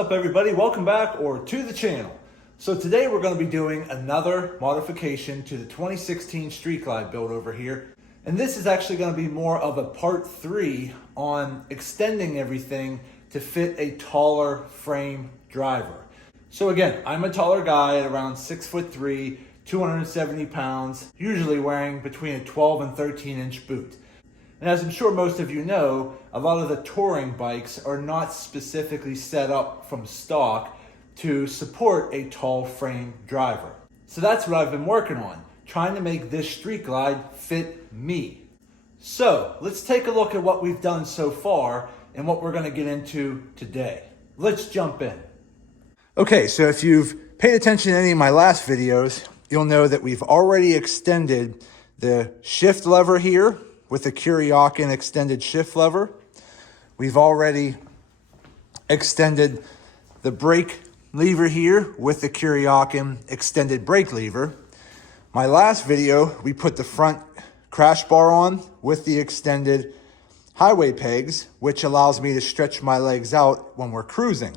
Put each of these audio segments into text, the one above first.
up, everybody? Welcome back or to the channel. So today we're going to be doing another modification to the 2016 Street Glide build over here. And this is actually going to be more of a part 3 on extending everything to fit a taller frame driver. So again, I'm a taller guy at around 6'3", 270 pounds, usually wearing between a 12 and 13 inch boot. And as I'm sure most of you know, a lot of the touring bikes are not specifically set up from stock to support a tall frame driver. So that's what I've been working on, trying to make this Street Glide fit me. So let's take a look at what we've done so far and what we're going to get into today. Let's jump in. Okay, so if you've paid attention to any of my last videos, you'll know that we've already extended the shift lever here with the Kuryakyn extended shift lever. We've already extended the brake lever here with the Kuryakyn extended brake lever. My last video, we put the front crash bar on with the extended highway pegs, which allows me to stretch my legs out when we're cruising.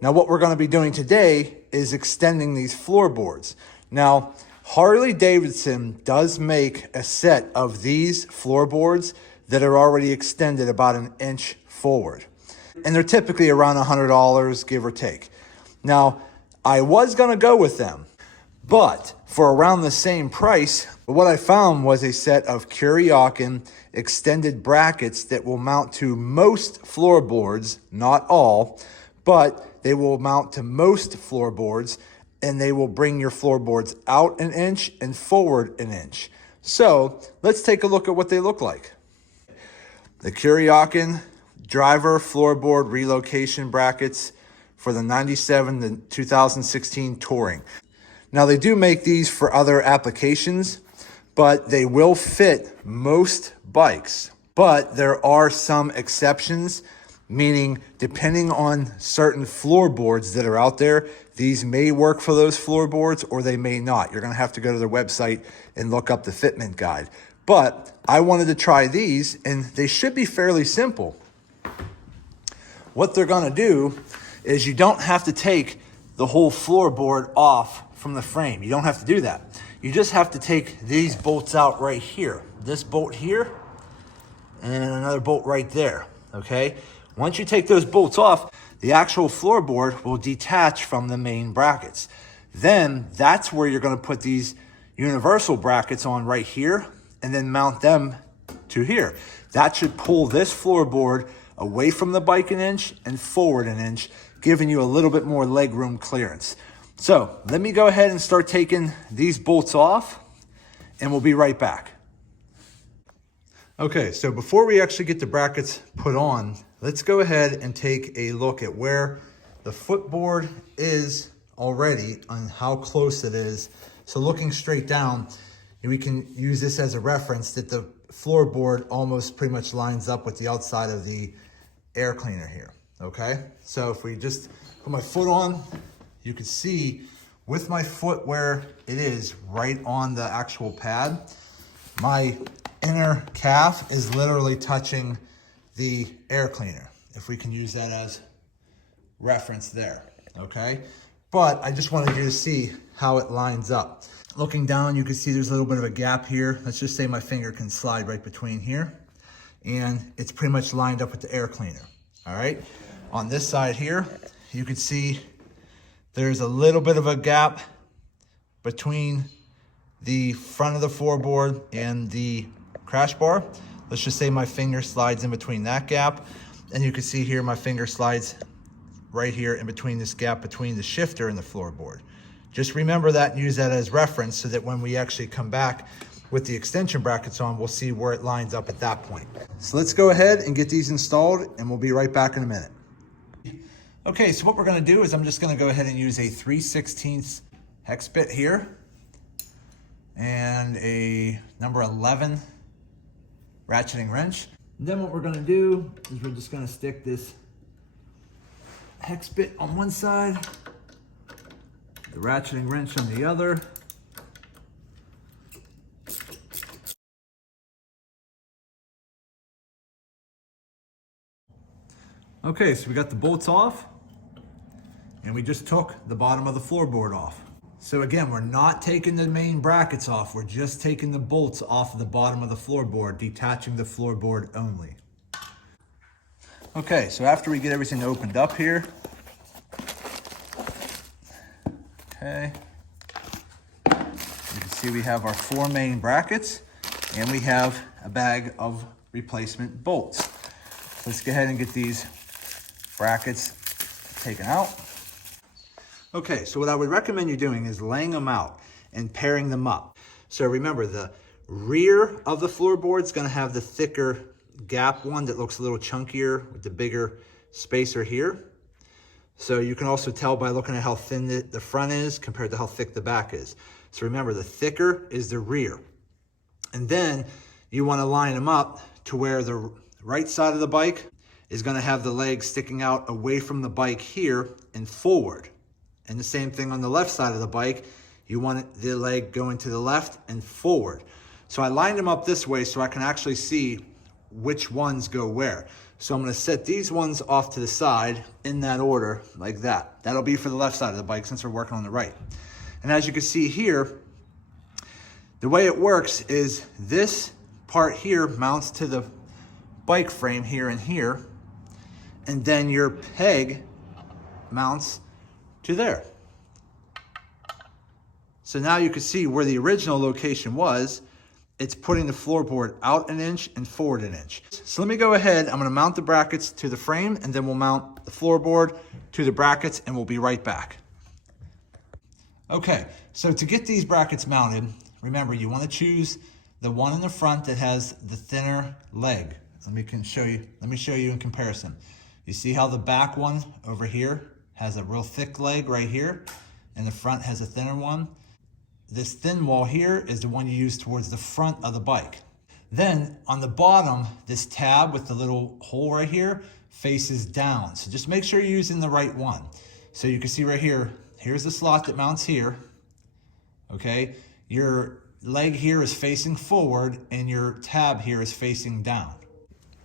Now what we're going to be doing today is extending these floorboards. Now, Harley Davidson does make a set of these floorboards that are already extended about an inch forward. And they're typically around $100, give or take. Now, I was going to go with them, but for around the same price, what I found was a set of Kuryakyn extended brackets that will mount to most floorboards, not all, but they will mount to most floorboards, and they will bring your floorboards out an inch and forward an inch. So let's take a look at what they look like. The Kuryakyn driver floorboard relocation brackets for the 97 to 2016 touring. Now they do make these for other applications, but they will fit most bikes. But there are some exceptions, meaning depending on certain floorboards that are out there, these may work for those floorboards or they may not. You're going to have to go to their website and look up the fitment guide. But I wanted to try these, and they should be fairly simple. What they're going to do is you don't have to take the whole floorboard off from the frame. You don't have to do that. You just have to take these bolts out right here. This bolt here and another bolt right there, okay? Once you take those bolts off, the actual floorboard will detach from the main brackets. Then that's where you're going to put these universal brackets on right here and then mount them to here. That should pull this floorboard away from the bike an inch and forward an inch, giving you a little bit more leg room clearance. So let me go ahead and start taking these bolts off and we'll be right back. Okay, so before we actually get the brackets put on, let's go ahead and take a look at where the footboard is already and how close it is. So looking straight down, we can use this as a reference that the floorboard almost pretty much lines up with the outside of the air cleaner here, okay? So if we just put my foot on, you can see with my foot where it is right on the actual pad, my inner calf is literally touching the air cleaner, if we can use that as reference there, okay? But I just wanted you to see how it lines up. Looking down, you can see there's a little bit of a gap here. Let's just say my finger can slide right between here, and it's pretty much lined up with the air cleaner, all right? On this side here, you can see there's a little bit of a gap between the front of the floorboard and the crash bar. Let's just say my finger slides in between that gap. And you can see here my finger slides right here in between this gap between the shifter and the floorboard. Just remember that and use that as reference so that when we actually come back with the extension brackets on, we'll see where it lines up at that point. So let's go ahead and get these installed and we'll be right back in a minute. Okay, so what we're going to do is I'm just going to go ahead and use a 3/16 hex bit here and a number 11 ratcheting wrench. And then what we're going to do is we're just going to stick this hex bit on one side, the ratcheting wrench on the other. Okay, so we got the bolts off. and we just took the bottom of the floorboard off. So again, we're not taking the main brackets off, we're just taking the bolts off of the bottom of the floorboard, detaching the floorboard only. Okay, so after we get everything opened up here, okay, you can see we have our 4 main brackets, and we have a bag of replacement bolts. Let's go ahead and get these brackets taken out. Okay, so what I would recommend you doing is laying them out and pairing them up. So remember, the rear of the floorboard is going to have the thicker gap one that looks a little chunkier with the bigger spacer here. So you can also tell by looking at how thin the front is compared to how thick the back is. So remember, the thicker is the rear. And then you want to line them up to where the right side of the bike is going to have the legs sticking out away from the bike here and forward. And the same thing on the left side of the bike, you want the leg going to the left and forward. So I lined them up this way so I can actually see which ones go where. So I'm going to set these ones off to the side in that order, like that. That'll be for the left side of the bike since we're working on the right. And as you can see here, the way it works is this part here mounts to the bike frame here and here, and then your peg mounts to there. So now you can see where the original location was. It's putting the floorboard out 1 inch and forward 1 inch. So let me go ahead, I'm gonna mount the brackets to the frame, and then we'll mount the floorboard to the brackets, and we'll be right back. Okay, so to get these brackets mounted, remember you wanna choose the one in the front that has the thinner leg. Let me show you in comparison. You see how the back one over here has a real thick leg right here, and the front has a thinner one? This thin wall here is the one you use towards the front of the bike. Then on the bottom, this tab with the little hole right here faces down. So just make sure you're using the right one. So you can see right here, here's the slot that mounts here, okay? Your leg here is facing forward and your tab here is facing down.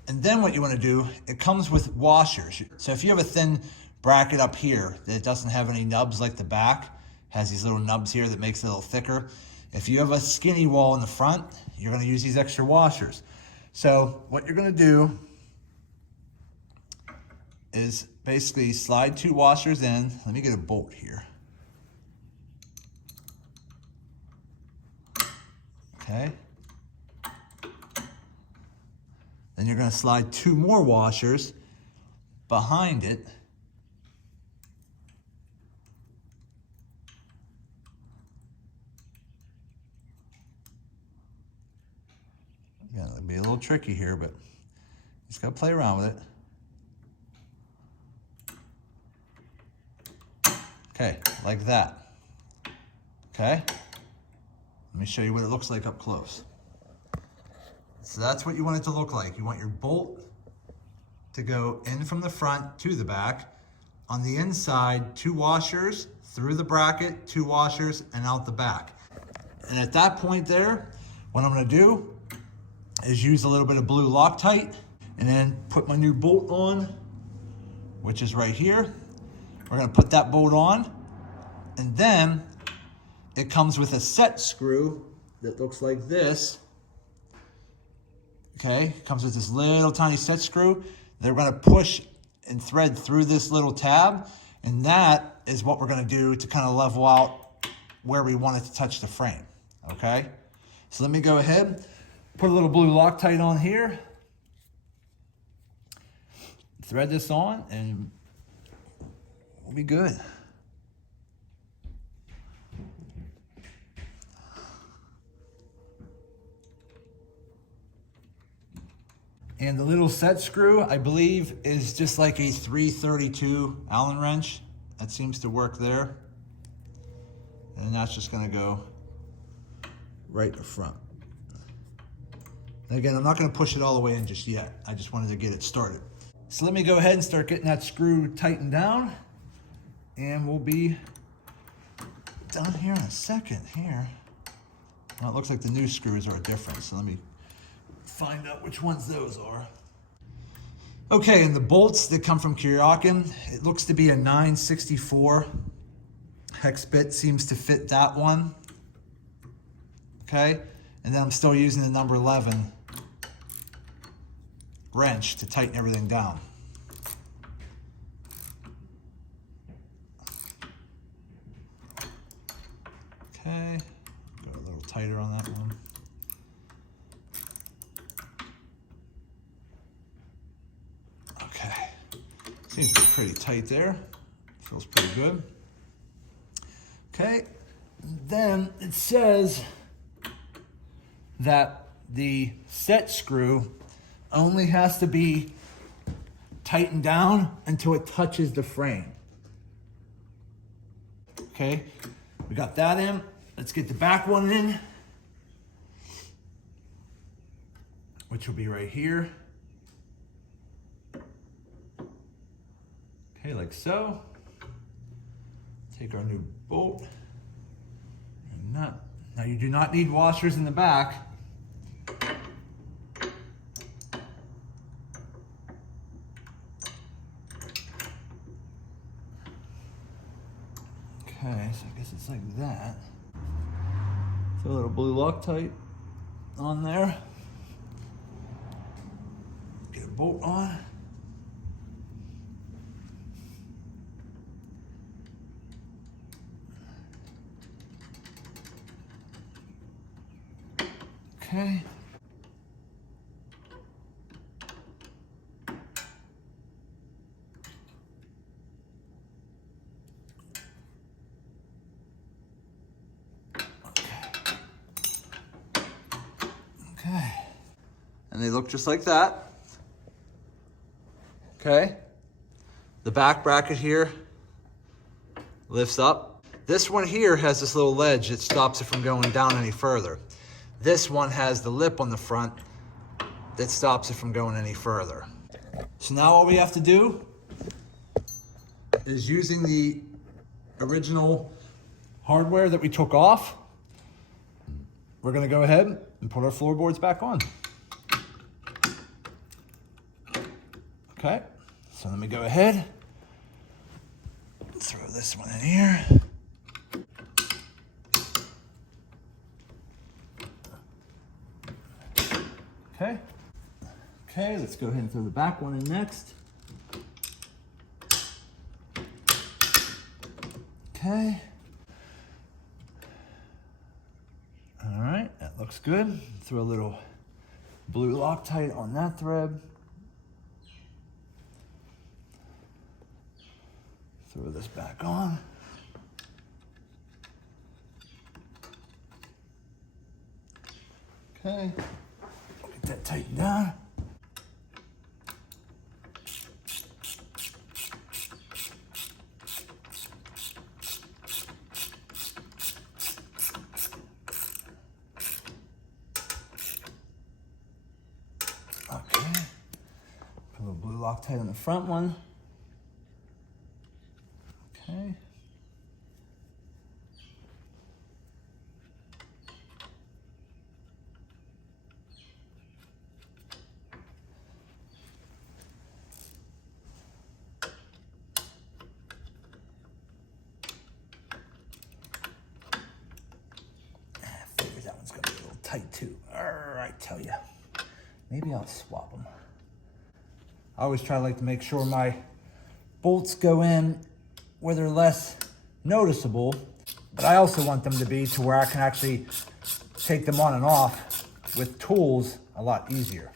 And then what you wanna do, it comes with washers. So if you have a thin bracket up here that doesn't have any nubs like the back, has these little nubs here that makes it a little thicker. If you have a skinny wall in the front, you're gonna use these extra washers. So what you're gonna do is basically slide 2 washers in. Let me get a bolt here. Okay. Then you're gonna slide 2 more washers behind it. Yeah, it'll be a little tricky here, but just gotta play around with it. Okay, like that. Okay? Let me show you what it looks like up close. So that's what you want it to look like. You want your bolt to go in from the front to the back. On the inside, 2 washers through the bracket, 2 washers, and out the back. And at that point there, what I'm gonna do is use a little bit of blue Loctite and then put my new bolt on, which is right here. We're gonna put that bolt on, and then it comes with a set screw that looks like this. Okay, it comes with this little tiny set screw. They're gonna push and thread through this little tab, and that is what we're gonna do to kind of level out where we want it to touch the frame, okay? So let me go ahead, put a little blue Loctite on here, thread this on, and we'll be good. And the little set screw, I believe, is just like a 332 Allen wrench. That seems to work there. And that's just gonna go right in front. And again, I'm not gonna push it all the way in just yet. I just wanted to get it started. So let me go ahead and start getting that screw tightened down, and we'll be done here in a second here. Well, it looks like the new screws are different, so let me find out which ones those are. Okay, and the bolts that come from Kuryakyn, it looks to be a 964 hex bit, seems to fit that one. Okay, and then I'm still using the number 11 wrench to tighten everything down. Okay, go a little tighter on that one. Okay, seems to be pretty tight there. Feels pretty good. Okay, then it says that the set screw only has to be tightened down until it touches the frame. Okay, we got that in. Let's get the back one in, which will be right here. Okay, like so. Take our new bolt and nut. Now you do not need washers in the back. Okay, so I guess it's like that. Throw a little blue Loctite on there. Get a bolt on. Okay. Okay. And they look just like that. Okay. The back bracket here lifts up. This one here has this little ledge that stops it from going down any further. This one has the lip on the front that stops it from going any further. So now all we have to do is, using the original hardware that we took off, we're gonna go ahead and put our floorboards back on. Okay, so let me go ahead and throw this one in here. Okay. Okay, let's go ahead and throw the back one in next. Okay. All right, that looks good. Throw a little blue Loctite on that thread. Throw this back on. Okay. Get that tightened down. Okay. Put a little blue Loctite on the front one. Okay. That one's gonna be a little tight too. I tell you, maybe I'll swap them. I always try to make sure my bolts go in where they're less noticeable, but I also want them to be to where I can actually take them on and off with tools a lot easier.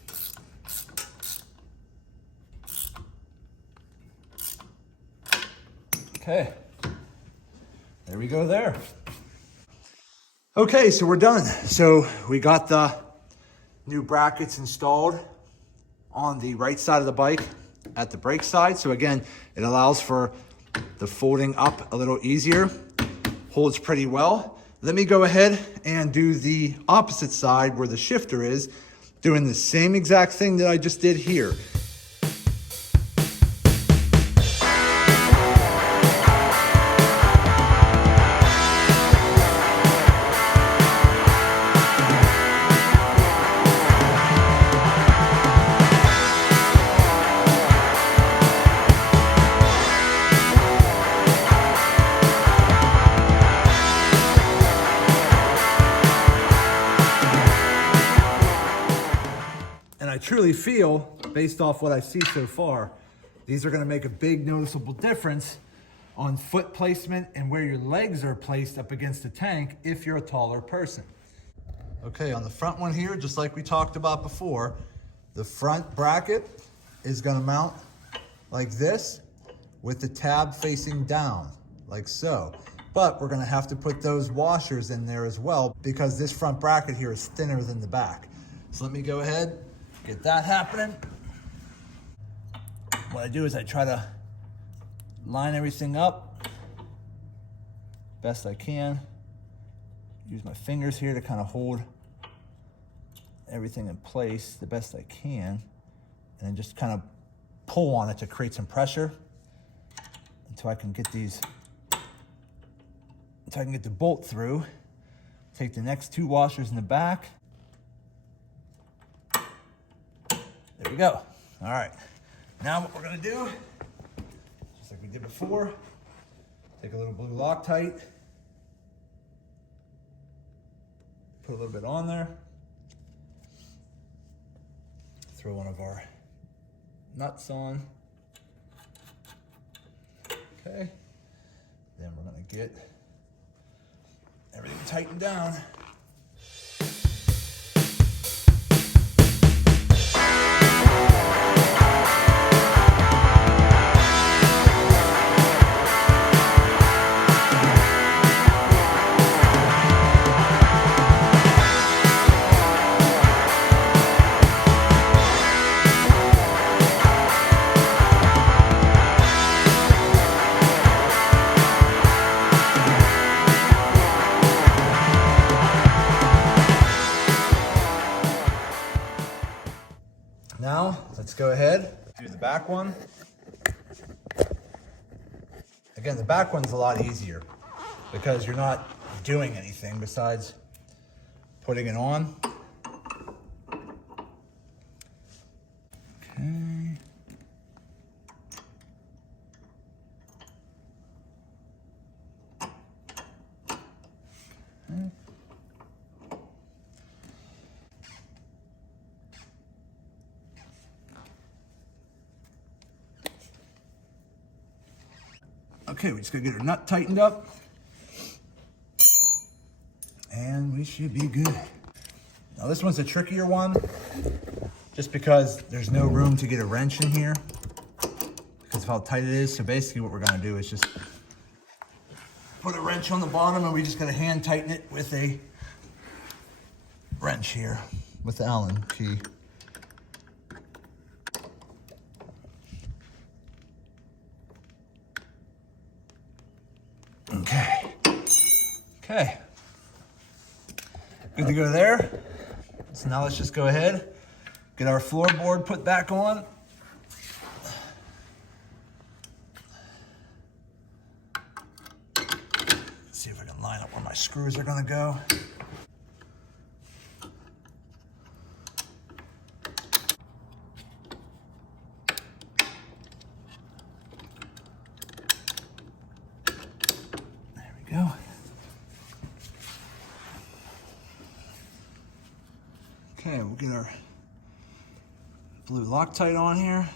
Okay, there we go there. Okay, so we're done. So we got the new brackets installed on the right side of the bike at the brake side. So again, it allows for the folding up a little easier, holds pretty well. Let me go ahead and do the opposite side where the shifter is, doing the same exact thing that I just did here. truly feel, based off what I see so far, these are gonna make a big noticeable difference on foot placement and where your legs are placed up against the tank if you're a taller person. Okay, on the front one here, just like we talked about before, the front bracket is gonna mount like this with the tab facing down, like so. But we're gonna have to put those washers in there as well because this front bracket here is thinner than the back. So let me go ahead, get that happening. What I do is I try to line everything up best I can. Use my fingers here to kind of hold everything in place the best I can, and then just kind of pull on it to create some pressure until I can get the bolt through. Take the next two washers in the back. There we go. All right, now what we're gonna do, just like we did before, take a little blue Loctite, put a little bit on there, throw one of our nuts on. Okay, then we're gonna get everything tightened down. Now, let's go ahead, do the back one. Again, the back one's a lot easier because you're not doing anything besides putting it on. Okay. Okay, we just gotta get our nut tightened up and we should be good. Now this one's a trickier one just because there's no room to get a wrench in here because of how tight it is. So basically what we're gonna do is just put a wrench on the bottom and we just gotta hand tighten it with a wrench here with the Allen key. Okay, good to go there. So now let's just go ahead, get our floorboard put back on. See if I can line up where my screws are gonna go. There we go. Okay, we'll get our blue Loctite on here.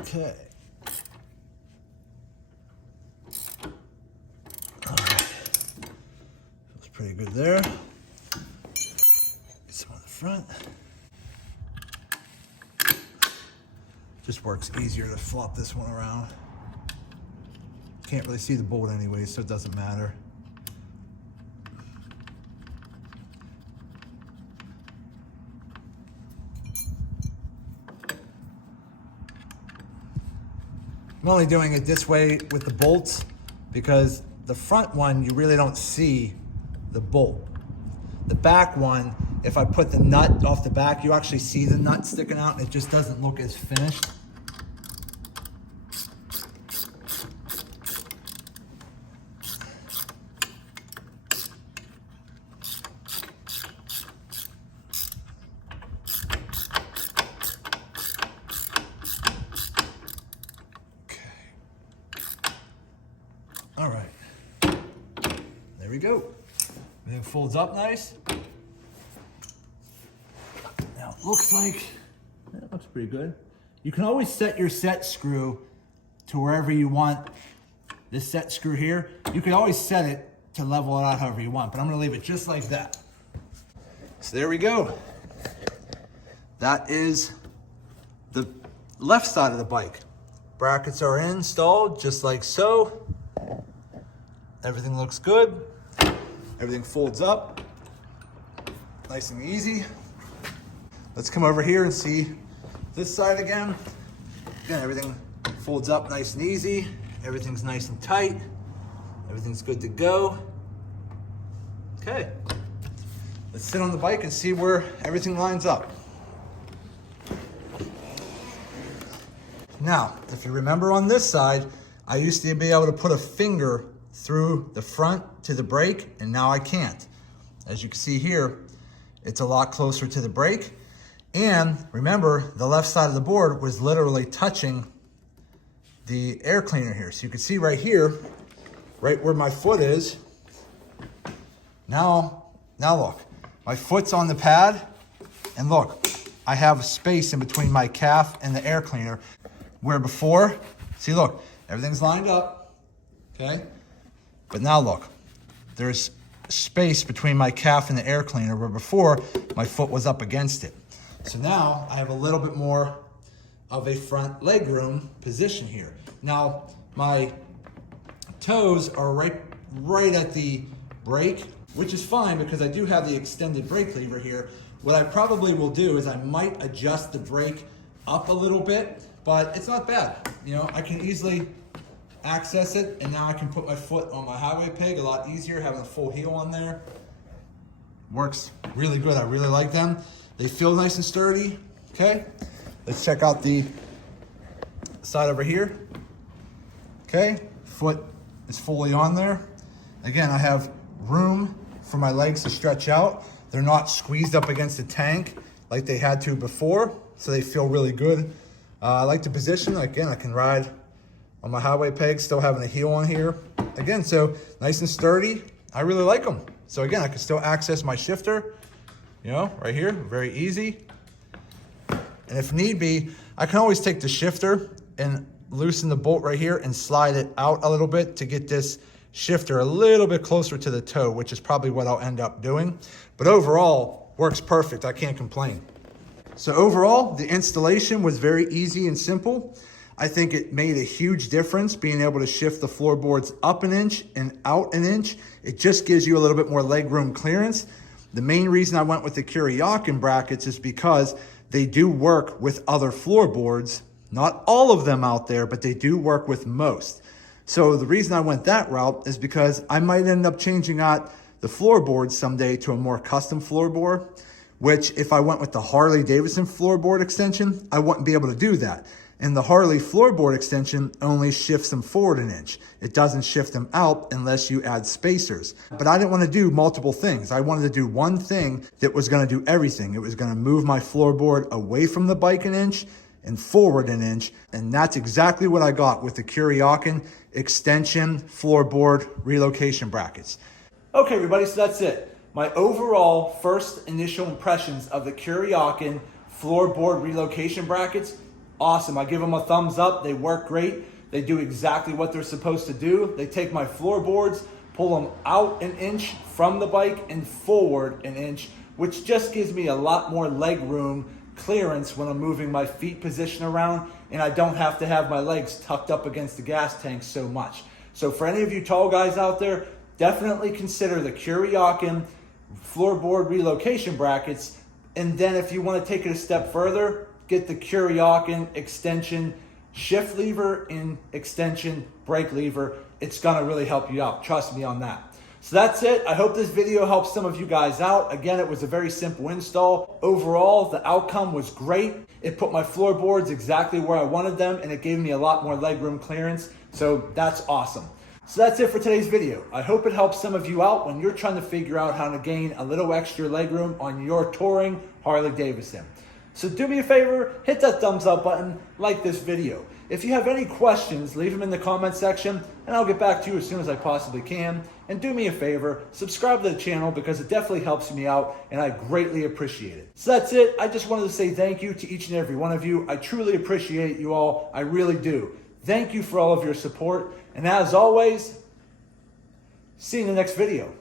Okay. All right. Feels pretty good there. Get some on the front. Just works easier to flop this one around. Can't really see the bolt anyway, so it doesn't matter. I'm only doing it this way with the bolts because the front one, you really don't see the bolt. The back one, if I put the nut off the back, you actually see the nut sticking out and it just doesn't look as finished. All right, there we go. Everything folds up nice. Now it looks like, that looks pretty good. You can always set your set screw to wherever you want this set screw here. You can always set it to level it out however you want, but I'm gonna leave it just like that. So there we go. That is the left side of the bike. Brackets are installed just like so. Everything looks good. Everything folds up. Nice and easy. Let's come over here and see this side again. Again, everything folds up nice and easy. Everything's nice and tight. Everything's good to go. Okay. Let's sit on the bike and see where everything lines up. Now, if you remember on this side, I used to be able to put a finger through the front to the brake, and now I can't. As you can see here, it's a lot closer to the brake. And remember, the left side of the board was literally touching the air cleaner here. So you can see right here, right where my foot is. Now look, my foot's on the pad, and look, I have a space in between my calf and the air cleaner, where before, see look, everything's lined up, okay? But now look, there's space between my calf and the air cleaner where before my foot was up against it. So now I have a little bit more of a front leg room position here. Now my toes are right at the brake, which is fine because I do have the extended brake lever here. What I probably will do is I might adjust the brake up a little bit, but it's not bad. You know, I can easily access it, and now I can put my foot on my highway peg a lot easier, having a full heel on there. Works really good. I really like them. They feel nice and sturdy. Okay, let's check out the side over here. Okay, foot is fully on there. Again, I have room for my legs to stretch out. They're not squeezed up against the tank like they had to before, so they feel really good. I like the position. Again, I can ride on my highway peg, still having a heel on here. Again, so nice and sturdy. I really like them. So again, I can still access my shifter, you know, right here, very easy. And if need be, I can always take the shifter and loosen the bolt right here and slide it out a little bit to get this shifter a little bit closer to the toe, which is probably what I'll end up doing. But overall, works perfect. I can't complain. So overall, the installation was very easy and simple. I think it made a huge difference being able to shift the floorboards up an inch and out an inch. It just gives you a little bit more leg room clearance. The main reason I went with the Kuryakyn brackets is because they do work with other floorboards. Not all of them out there, but they do work with most. So the reason I went that route is because I might end up changing out the floorboards someday to a more custom floorboard, which if I went with the Harley Davidson floorboard extension, I wouldn't be able to do that. And the Harley floorboard extension only shifts them forward an inch. It doesn't shift them out unless you add spacers. But I didn't want to do multiple things. I wanted to do one thing that was going to do everything. It was going to move my floorboard away from the bike an inch and forward an inch. And that's exactly what I got with the Kuryakyn extension floorboard relocation brackets. Okay, everybody, so that's it. My overall first initial impressions of the Kuryakyn floorboard relocation brackets, awesome. I give them a thumbs up. They work great. They do exactly what they're supposed to do. They take my floorboards, pull them out an inch from the bike and forward an inch, which just gives me a lot more leg room clearance when I'm moving my feet position around, and I don't have to have my legs tucked up against the gas tank so much. So for any of you tall guys out there, definitely consider the Kuryakyn floorboard relocation brackets. And then if you want to take it a step further, get the Kuryakyn extension shift lever in extension, brake lever. It's gonna really help you out. Trust me on that. So that's it. I hope this video helps some of you guys out. Again, it was a very simple install. Overall, the outcome was great. It put my floorboards exactly where I wanted them, and it gave me a lot more legroom clearance. So that's awesome. So that's it for today's video. I hope it helps some of you out when you're trying to figure out how to gain a little extra legroom on your touring Harley Davidson. So do me a favor, hit that thumbs up button, like this video. If you have any questions, leave them in the comment section and I'll get back to you as soon as I possibly can. And do me a favor, subscribe to the channel because it definitely helps me out and I greatly appreciate it. So that's it. I just wanted to say thank you to each and every one of you. I truly appreciate you all. I really do. Thank you for all of your support. And as always, see you in the next video.